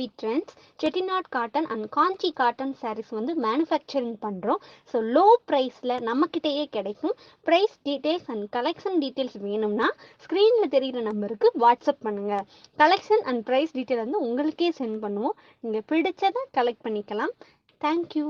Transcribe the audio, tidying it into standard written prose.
UV Trendz, Chettinad Cotten and Kanchi Cotton sarees வந்து manufacturing பண்றோம். So low priceல நம்மக்கிட்டேயே கிடைக்கும். Price details and collection details வேணும்னா ஸ்க்ரீன்ல தெரியுற நம்பருக்கு வாட்ஸ்அப் பண்ணுங்க. கலெக்ஷன் அண்ட் ப்ரைஸ் டீட்டெயில் வந்து உங்களுக்கே சென்ட் பண்ணுவோம். நீங்கள் பிடிச்சதை கலெக்ட் பண்ணிக்கலாம். தேங்க்யூ.